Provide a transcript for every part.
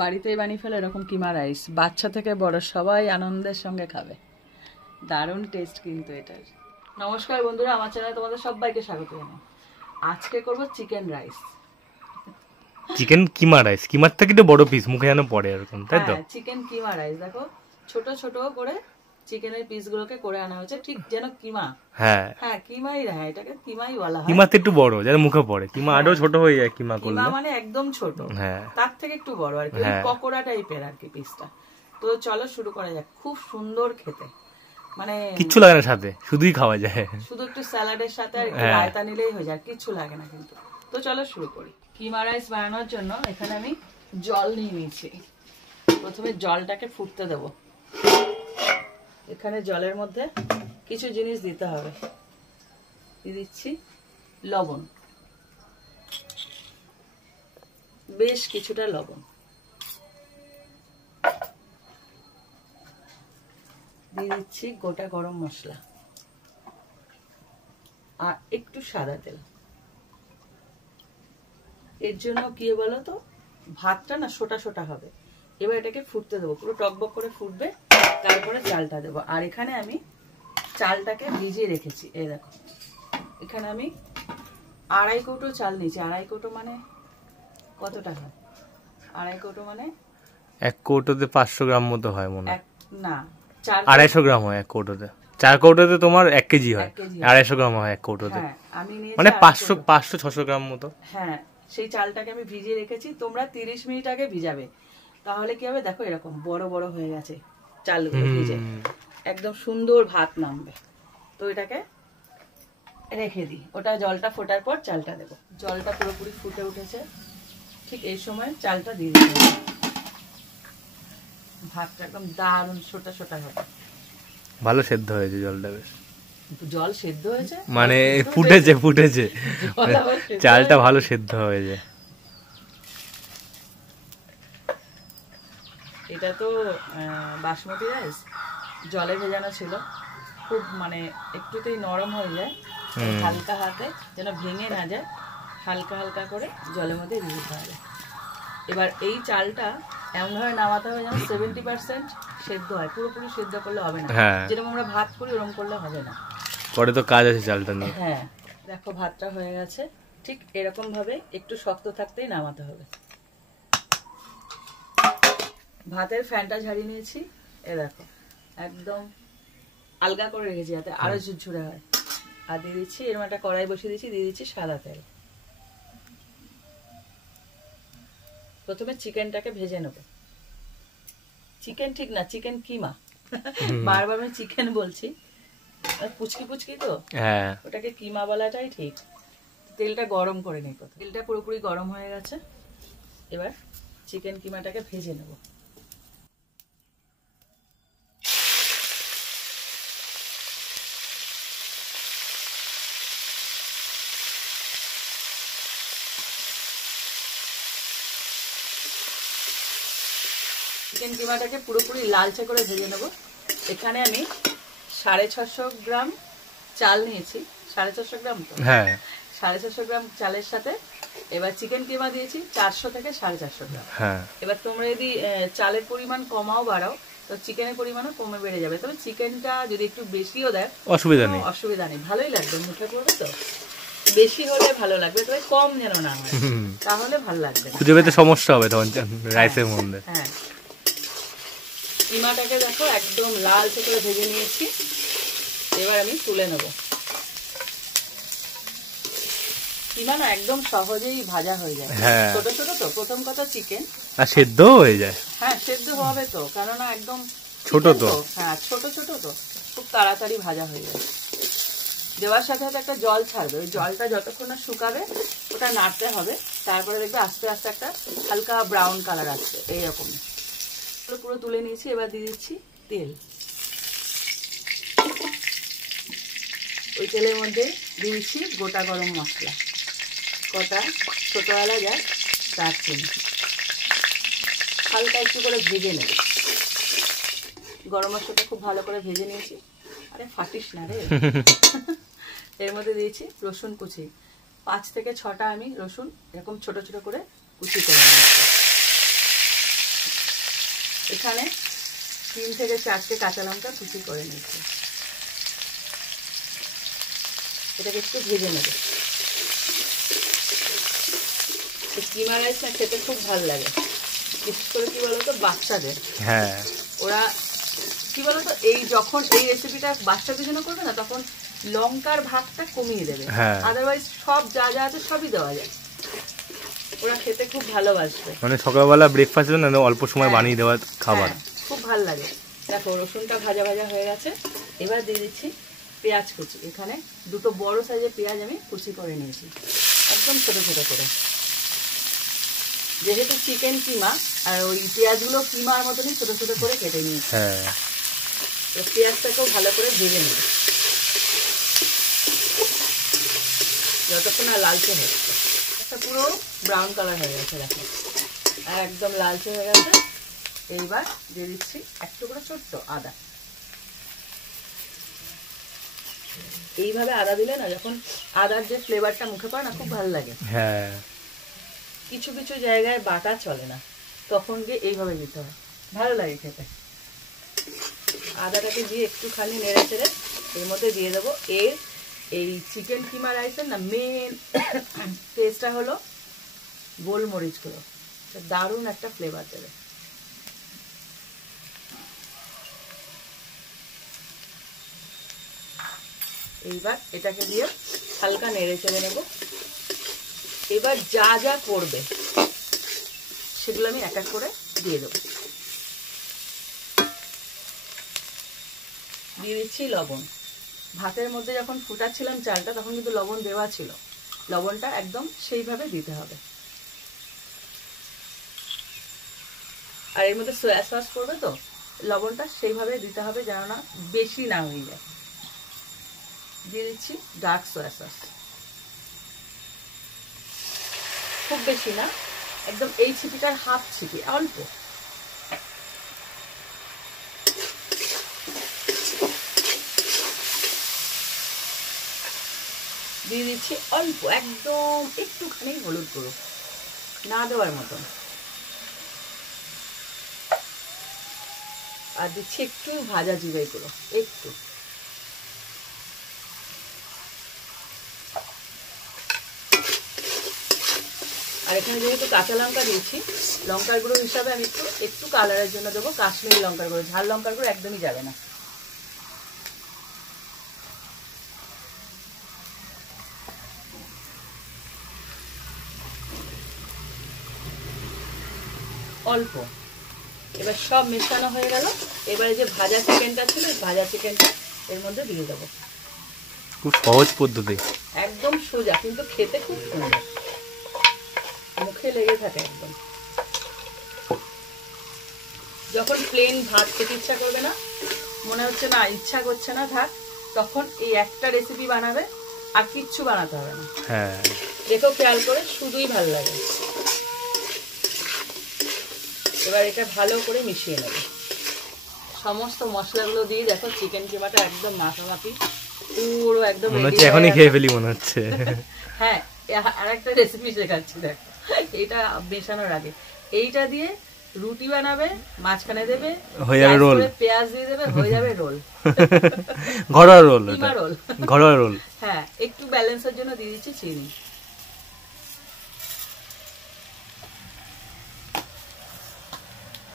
বাড়িতেই বানিয়ে ফেলে এরকম কিমা রাইস, বাচ্চা থেকে বড় সবাই আনন্দের সঙ্গে খাবে। দারুণ টেস্ট কিন্তু এটার। নমস্কার বন্ধুরা, আমার চ্যানেলে তোমাদের সবাইকে স্বাগত জানাই। আজকে করব চিকেন রাইস, চিকেন কিমা রাইস। কিমার থেকে একটু বড় পিস মুখে যেন পড়ে এরকম, তাই তো? চিকেন কিমা রাইস। দেখো ছোট ছোট করে চিকেনের পিসগুলোকে করে আনা হয়েছে, ঠিক যেন কিমা। হ্যাঁ কিমাই, হ্যাঁ এটাকে কিমাই বলা হয়। কিমাতে একটু বড় যেন মুখে পড়ে, কিমা আরো ছোট হয়ে যায় কিমা করলে। কিমা মানে একদম ছোট, হ্যাঁ তার থেকে একটু বড় আর কি, পকোড়া টাইপের আর কি পিসটা। তো চলো শুরু করা যাক। খুব সুন্দর খেতে, মানে কিচ্ছু লাগে না সাথে, শুধুই খাওয়া যায়। শুধু একটু স্যালাডের সাথে আর একটু রায়তা নিলেই হয়ে যায়, কিচ্ছু লাগে না কিন্তু। তো চলো শুরু করি। কিমা রাইস বানানোর জন্য এখানে আমি জল নিয়ে নিয়েছি। প্রথমে জলটাকে ফুটতে দেব। এখানে জলের মধ্যে কিছু জিনিস দিতে হবে। দিয়ে দিচ্ছি লবণ, বেশ কিছুটা লবণ। দিয়ে দিচ্ছি গোটা গরম মশলা আর একটু সাদা তেল। এর জন্য কি বলো তো, ভাতটা না সোটা সোটা হবে। এবার এটাকে ফুটতে দেবো, পুরো টকবক করে ফুটবে, তারপরে চালটা দেবো। আর এখানে আমি চালটাকে ভিজিয়ে রেখেছি। এই দেখো, এখানে আমি 2.5 কৌটো চাল নিয়েছি। 2.5 কৌটো মানে কতটা হয়? 2.5 কৌটো মানে 1 কৌটোতে 500 গ্রাম মতো হয় মনে হয়। না, 250 গ্রাম হয় 1 কৌটোতে। 4 কৌটোতে তোমার 1 কেজি হয়, 250 গ্রাম হয় 1 কৌটোতে। আমি নিয়েছি মানে 500-600 গ্রাম মতো। হ্যাঁ, সেই চালটাকে আমি ভিজিয়ে রেখেছি। তোমরা 30 মিনিট আগে ভিজাবে, তাহলে কি হবে দেখো এরকম বড় বড় হয়ে গেছে চালগুলো ভিজে, একদম সুন্দর ভাত নামবে। তো এটাকে রেখে দিই। ওটা জলটা ফোটার পর চালটা দেবো। জলটা পুরোপুরি ফুটে উঠেছে, ঠিক এই সময় চালটা দিয়ে দিতে হবে। ভাতটা একদম দারুণ সোটা সোটা হবে। ভালো সেদ্ধ হয়েছে জলটা, বেশ জল সেদ্ধ হয়েছে মানে ফুটেছে চালটা ভালো সেদ্ধ হয়েছে। এটা তো বাসমতি রাইস, জলে ভেজানো ছিল। খুব মানে একটুতেই নরম হয়ে যায়, হালকা হাতে যেন ভেঙে না যায়, হালকা হালকা করে জলের মধ্যে দিয়ে দিতে হবে। এবার এই চালটা এমনভাবে নামাতে হবে যেন 70% সেদ্ধ হয়। পুরোপুরি সেদ্ধ করলে হবে না, যেরকম আমরা ভাত করি ওরকম করলে হবে না। পরে তো কাজ আছে চালটা নিয়ে। হ্যাঁ দেখো ভাতটা হয়ে গেছে, ঠিক এরকম ভাবে একটু শক্ত থাকতেই নামাতে হবে। ভাতের ফ্যানটা ঝাড়িয়ে নিয়েছি। এ দেখো একদম আলগা করে রেখেছি যাতে আরো ঝুরঝুরে হয়। আর দিয়ে দিচ্ছি, এরকম একটা কড়াই বসিয়ে দিচ্ছি, দিয়ে দিচ্ছি সাদা তেল। প্রথমে চিকেনটাকে ভেজে নেব। চিকেন ঠিক না, চিকেন কিমা। বারবার আমি চিকেন বলছি, পুচকি পুচকি তো, ওটাকে কিমা বলাটাই ঠিক। তেলটা গরম করে নেই। তেলটা পুরোপুরি গরম হয়ে গেছে, এবার চিকেন কিমাটাকে ভেজে নেব। চিকেন কিমাটাকে পুরোপুরি লালচে করে ভেজে নেব। এখানে আমি 650 গ্রাম চাল নিয়েছি। 650 গ্রাম তো, 650 গ্রাম চালের সাথে এবার চিকেন কিমা দিয়েছি 400 থেকে 450 গ্রাম। এবার তোমরা যদি চালের পরিমাণ কমাও বাড়াও, তো চিকেনের পরিমাণও কমে বেড়ে যাবে। তবে চিকেনটা যদি একটু বেশিও দেয় অসুবিধা নেই, ভালোই লাগবে, মুখে পড়বে তো। বেশি হলে ভালো লাগবে, তবে কম যেন না হয়, তাহলে ভালো লাগবে। খুঁজে পেতে সমস্যা হবে তখন রাইসের মধ্যে। হ্যাঁ, কিমাটাকে দেখো একদম লালচে করে ভেজে নিয়েছি। এবার আমি তুলে নেব। কিমা না একদম সহজেই ভাজা হয়ে যায়, ছোট ছোট তো। প্রথম কথা চিকেন আর সেদ্ধ হয়ে যায়। হ্যাঁ সেদ্ধ হবে তো, কেননা একদম ছোট তো। হ্যাঁ ছোট ছোট তো, খুব তাড়াতাড়ি ভাজা হয়ে যায়। দেওয়ার সাথে সাথে একটা জল ছাড়বে, ওই জলটা যতক্ষণ না শুকাবে ওটা নাড়তে হবে। তারপরে দেখবে আস্তে আস্তে একটা হালকা ব্রাউন কালার আসছে, এইরকম। পুরো তুলে নিয়েছি। এবার দিয়ে দিচ্ছি তেল। ওই তেলের মধ্যে দিয়ে দিচ্ছি গোটা গরম মশলা, কটা ছোট এলাচ, দারচিনি। হালকা একটু করে ভেজে নেব। গরম মশলাটা খুব ভালো করে ভেজে নিয়েছি। আরে ফাটিস না রে। এর মধ্যে দিয়েছি রসুন কুচি। 5 থেকে 6টা আমি রসুন এরকম ছোট ছোট করে কুচি করে নিয়েছি। এখানে 3 থেকে 4টে কাঁচা লঙ্কা কুচি করে নিয়েছি। এটাকে একটু ভেজে নেব। কিমা রাইস না খেতে খুব ভালো লাগে, বিশেষ করে কি বলতো বাচ্চাদের। হ্যাঁ, ওরা কি বলতো এই যখন এই রেসিপিটা বাচ্চাদের জন্য করবে না, তখন লঙ্কার ভাগটা কমিয়ে দেবে, আদারওয়াইজ সব যা যা আছে সবই দেওয়া যায়। ওরা খেতে খুব ভালোবাসবে, মানে সকালবেলা ব্রেকফাস্টের জন্য অল্প সময় বানিয়ে দেওয়ার খাবার, খুব ভালো লাগে। দেখো রসুনটা ভাজা ভাজা হয়ে গেছে। এবার দিয়ে দিচ্ছি পেঁয়াজ কুচি। এখানে 2টো বড় সাইজের পেঁয়াজ আমি কুচি করে নিয়েছি, একদম ছোট ছোট করে। যেহেতু চিকেন কিমা, আর ওই পেঁয়াজগুলো কিমার মতনই ছোট ছোট করে কেটে নিয়েছি। পেঁয়াজটাকেও ভালো করে ভেজে নিই যতক্ষণ না লালচে হচ্ছে। একটা পুরো ব্রাউন কালার হয়ে গেছে দেখো, আর একদম লালচে হয়ে গেছে। এইবার দিয়ে দিচ্ছি একটু করে ছোট্ট আদা। এইভাবে আদা দিলে না, যখন আদার যে ফ্লেভারটা মুখে পড়ে না, খুব ভালো লাগে। হ্যাঁ, কিছু কিছু জায়গায় বাটা চলে না, তখন গিয়ে এইভাবে দিতে হয়, ভালো লাগে খেতে। আদাটাকে দিয়ে একটুখানি নেড়ে চেড়ে এর মধ্যে দিয়ে দেবো এই চিকেন কিমা রাইসের না মেন টেস্টটা হলো গোলমরিচগুলো, দারুণ একটা ফ্লেভার দেবে। এইবার এটাকে দিয়ে হালকা নেড়ে চেড়ে নেব। এবার যা যা করবে সেগুলো আমি এক এক করে দিয়ে দেবো। দিয়ে দিচ্ছি লবণ। ভাতের মধ্যে যখন ফুটাচ্ছিলাম চালটা, তখন কিন্তু লবণ দেওয়া ছিল, লবণটা একদম সেইভাবে দিতে হবে। আর এর মধ্যে সয়া সস করবে তো, লবণটা সেইভাবে দিতে হবে যেন না বেশি না হয়ে যায়। দিয়ে দিচ্ছি ডার্ক সয়া সস, খুব বেশি না, একদম এই ছিপিটার হাফ ছিপি, অল্প। দিয়ে দিচ্ছি অল্প, একদম একটুখানি হলুদ গুঁড়ো, না দেওয়ার মতন। আর দিচ্ছি একটু ভাজা জিরে গুঁড়ো, একটু। আর এখানে যেহেতু কাঁচা লঙ্কা দিয়েছি, লঙ্কার গুঁড়ো হিসাবে আমি একটু কালারের জন্য দেবো কাশ্মীরি লঙ্কার গুঁড়ো। ঝাল লঙ্কার গুঁড়ো একদমই যাবে না। অল্প। এবার সব মেশানো হয়ে গেল। এবারে যে ভাজা চিকেনটা ছিল, ভাজা চিকেনটা এর মধ্যে দিয়ে দেবো। খুব সহজ পদ্ধতি, একদম সোজা, কিন্তু খেতে খুব সুন্দর, মুখে লেগে থাকে একদম। যখন প্লেন ভাত খেতে ইচ্ছা করবে না, মনে হচ্ছে না ইচ্ছা করছে না ভাত, তখন এই একটা রেসিপি বানাবে, আর কিচ্ছু বানাতে হবে না। হ্যাঁ, দেখো খেয়াল করে, শুধুই ভালো লাগে। এবার এটা ভালো করে মিশিয়ে নেবে। সমস্ত মশলাগুলো দিয়ে দেখো চিকেন কিমাটা একদম মাখামাখি পুরো একদম মনে হচ্ছে এখনই খেয়ে ফেলি মনে হচ্ছে। হ্যাঁ, আর একটা রেসিপি শেখাচ্ছি দেখো, এটা মেশানোর আগে এইটা দিয়ে রুটি বানাবে, মাঝখানে দেবে, হয়ে যাবে রোল, পেঁয়াজ দিয়ে দেবে, হয়ে যাবে রোল। ঘরোয়া রোল, ঘরোয়া রোল। হ্যাঁ, একটু ব্যালেন্সের জন্য দিয়ে দিচ্ছি চিনি।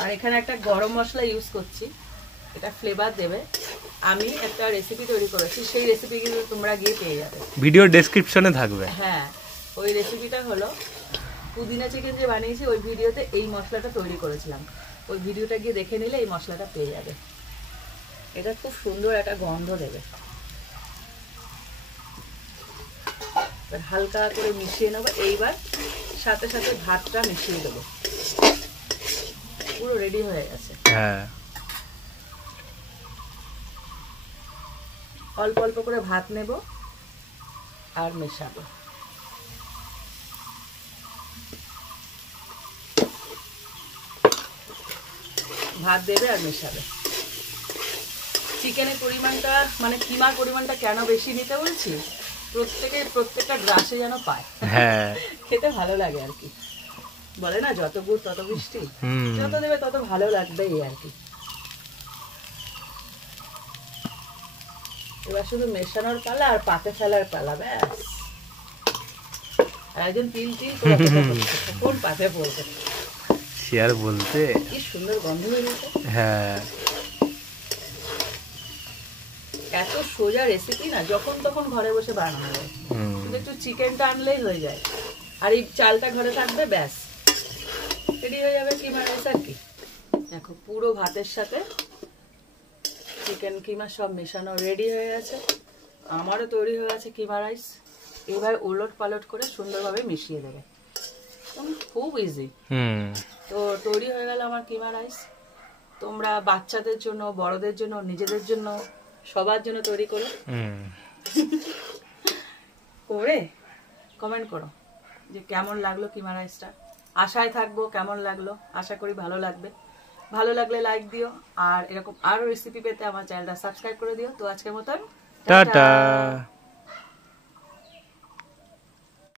আর এখানে একটা গরম মশলা ইউজ করছি, এটা ফ্লেভার দেবে। আমি একটা রেসিপি তৈরি করেছি, সেই রেসিপি কিন্তু তোমরা গিয়ে পেয়ে যাবে, ভিডিও ডেসক্রিপশনে থাকবে। হ্যাঁ, ওই রেসিপিটা হলো পুদিনা চিকেন যে বানিয়েছি, ওই ভিডিওতে এই মশলাটা তৈরি করেছিলাম। ওই ভিডিওটা গিয়ে দেখে নিলে এই মশলাটা পেয়ে যাবে। এটা খুব সুন্দর একটা গন্ধ দেবে। হালকা করে মিশিয়ে নেবো। এইবার সাথে সাথে ভাতটা মিশিয়ে দেবো। পুরো রেডি হয়ে গেছে। হ্যাঁ, অল্প অল্প করে ভাত নেব আর মেশাবো। ভাত দেবে আর মেশাবে। চিকেনের পরিমাণটা মানে কিমার পরিমাণটা কেন বেশি নিতে বলছি, প্রত্যেকটা গ্রাসে যেন পায়, হ্যাঁ, খেতে ভালো লাগে আর কি। বলে না যত গুড় তত মিষ্টি, যত দেবে তত ভালো লাগবে এই আর কি। এবার শুধু মেশানোর পালা আর পাতে ফেলার পালা, ব্যাস। একজন তিল তিল কোন পাতে পড়বে শেয়ার বলতে, কি সুন্দর গন্ধ বেরিয়েছে। হ্যাঁ, এত সোজা রেসিপি না, যখন তখন ঘরে বসে বানানো যায়। কিন্তু একটু চিকেনটা আনলেই হয়ে যায়, আর এই চালটা ঘরে থাকবে, ব্যাস রেডি হয়ে যাবে কিমা রাইস আর কি। দেখো পুরো ভাতের সাথে চিকেন কিমা সব মেশানো রেডি হয়ে গেছে, আমারও তৈরি হয়ে গেছে কিমা রাইস। এবার উলট পালট করে সুন্দরভাবে মিশিয়ে দেবে, খুব ইজি। তো তৈরি হয়ে গেল আমার কিমা রাইস। তোমরা বাচ্চাদের জন্য, বড়দের জন্য, নিজেদের জন্য, সবার জন্য তৈরি করো, করে কমেন্ট করো যে কেমন লাগলো কিমা রাইসটা। আশায় থাকবো কেমন লাগলো, আশা করি ভালো লাগবে। ভালো লাগলে লাইক দিও, আর এরকম আরো রেসিপি পেতে আমার চ্যানেলটা সাবস্ক্রাইব করে দিও। তো আজকের মতন টাটা।